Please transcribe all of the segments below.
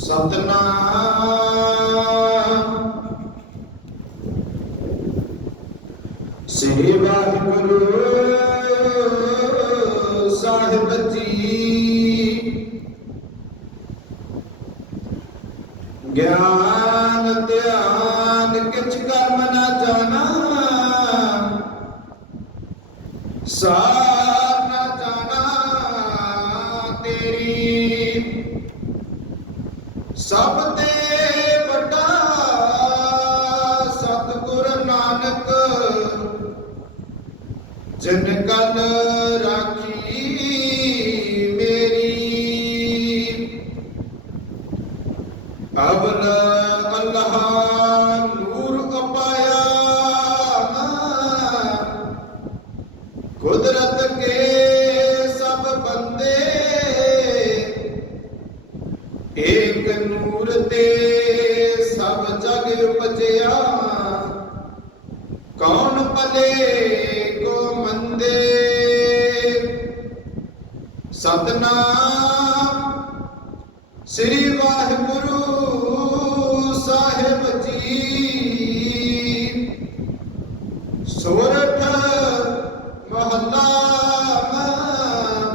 ਸਤਨਾਮ। ਸ੍ਰੀ ਵਾਹਿਗੁਰੂ ਸਾਹਿਬ ਜੀ। ਗਿਆਨ ਧਿਆਨ ਕਿਛ ਕਰਮ ਨਾ ਜਾਣਾ। ਸਾਰ ਸਭ ਤੇ ਵੱਡਾ ਸਤਿਗੁਰ ਨਾਨਕ ਜਿਨ ਕਲ ਰਾਖੀ ਮੇਰੀ। ਅਬਲ ਸਭ ਜਗ ਉਪਜਿਆ। ਕੌਣ ਭਲੇ ਕੋ ਮੰਦੇ? ਸਤਨਾਮ ਸ੍ਰੀ ਵਾਹਿਗੁਰੂ ਸਾਹਿਬ ਜੀ। ਸੋਰਠ ਮਹੱਲਾ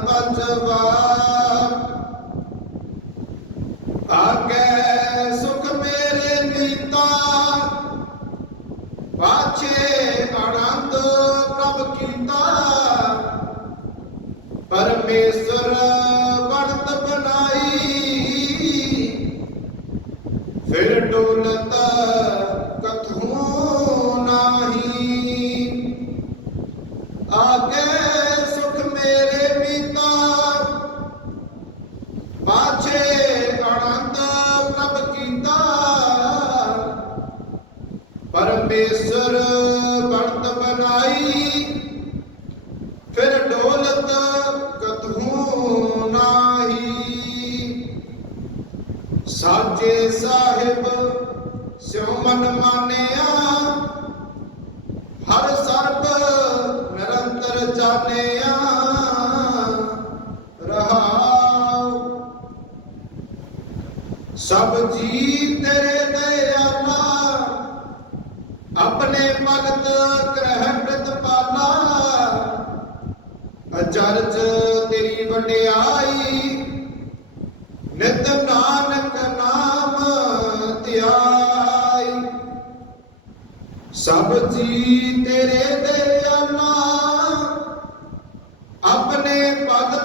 ਪੰਜਵਾ। ਆਗੇ ਪਾਛੇ ਆਨੰਦ ਪ੍ਰਭ ਕੀਤਾ। ਪਰਮੇਸ਼ਰ ਬਣਤ ਬਣਾਈ। ਫਿਰ ਡੋਲਤ ਕਥੂ ਨਾਹੀ। ਆਗੇ ਪਰਮੇਸ਼ਰ ਬਣਤ ਬਣਾਈ, ਫਿਰ ਡੋਲਤ ਕਤਹੂ ਨਾਹੀ। ਸਾਜੇ ਸਾਹਿਬ ਸਿਉ ਮਨ ਮਾਨਿਆ, ਹਰ ਸਰਬ ਨਿਰੰਤਰ ਜਾਣਿਆ। ਰਹਾਉ, ਸਭ ਜੀ ਤੇਰੇ ਦਇਆਲਾ ਆਪਣੇ ਭਗਤ ਗ੍ਰਹਿ ਪਾਲਾ। ਅਚਰਜ ਤੇਰੀ ਵਡਿਆਈ, ਨਿਤ ਨਾਨਕ ਨਾਮ ਧਿਆਈ। ਸਭ ਜੀ ਤੇਰੇ ਦੇ ਦਇਆਲਾ ਆਪਣੇ ਭਗਤ